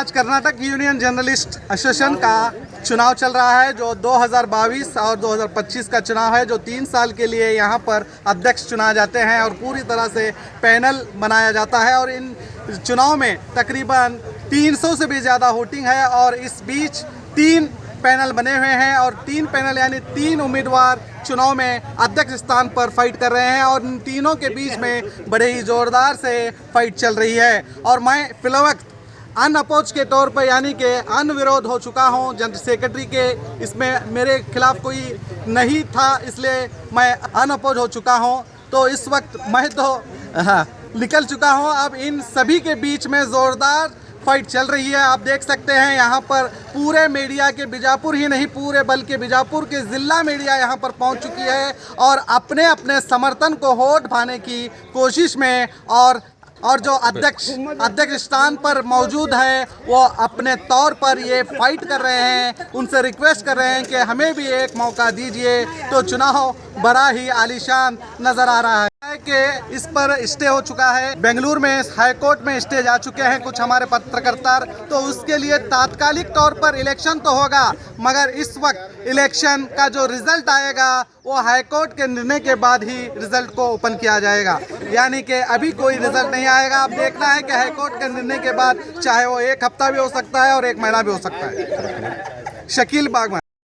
आज Karnataka union journalist association का चुनाव चल रहा है, जो 2022 और 2025 का चुनाव है, जो 3 साल के लिए यहाँ पर अध्यक्ष चुना जाते हैं और पूरी तरह से पैनल बनाया जाता है। और इन चुनाव में तकरीबन 300 से भी ज़्यादा वोटिंग है और इस बीच 3 पैनल बने हुए हैं और 3 पैनल यानी 3 उम्मीदवार चुनाव में अध्यक्ष स्थान पर फाइट कर रहे हैं और इन तीनों के बीच में बड़े ही ज़ोरदार से फाइट चल रही है। और मैं फिलवक्त अनअपोज के तौर पर यानी कि अनविरोध हो चुका हूं जनरल सेक्रेटरी के, इसमें मेरे खिलाफ कोई नहीं था, इसलिए मैं अनअपोज हो चुका हूं। तो इस वक्त मैं तो निकल चुका हूं। अब इन सभी के बीच में ज़ोरदार फाइट चल रही है। आप देख सकते हैं यहाँ पर पूरे मीडिया के, बीजापुर ही नहीं पूरे बल्कि बीजापुर के ज़िला मीडिया यहाँ पर पहुँच चुकी है और अपने अपने समर्थन को वोट पाने की कोशिश में और जो अध्यक्ष स्थान पर मौजूद है वो अपने तौर पर ये फाइट कर रहे हैं, उनसे रिक्वेस्ट कर रहे हैं कि हमें भी एक मौका दीजिए। तो चुनाव बड़ा ही आलीशान नज़र आ रहा है कि इस पर स्टे हो चुका है। बेंगलुरु में हाई कोर्ट में स्टे जा चुके हैं कुछ हमारे पत्रकर्ता, तो उसके लिए तात्कालिक तौर पर इलेक्शन तो होगा, मगर इस वक्त इलेक्शन का जो रिज़ल्ट आएगा वो हाई कोर्ट के निर्णय के बाद ही रिज़ल्ट को ओपन किया जाएगा, यानी कि अभी कोई रिज़ल्ट नहीं आएगा। अब देखना है कि हाई कोर्ट के निर्णय के बाद चाहे वो 1 हफ्ता भी हो सकता है और 1 महीना भी हो सकता है। शकील बागवान।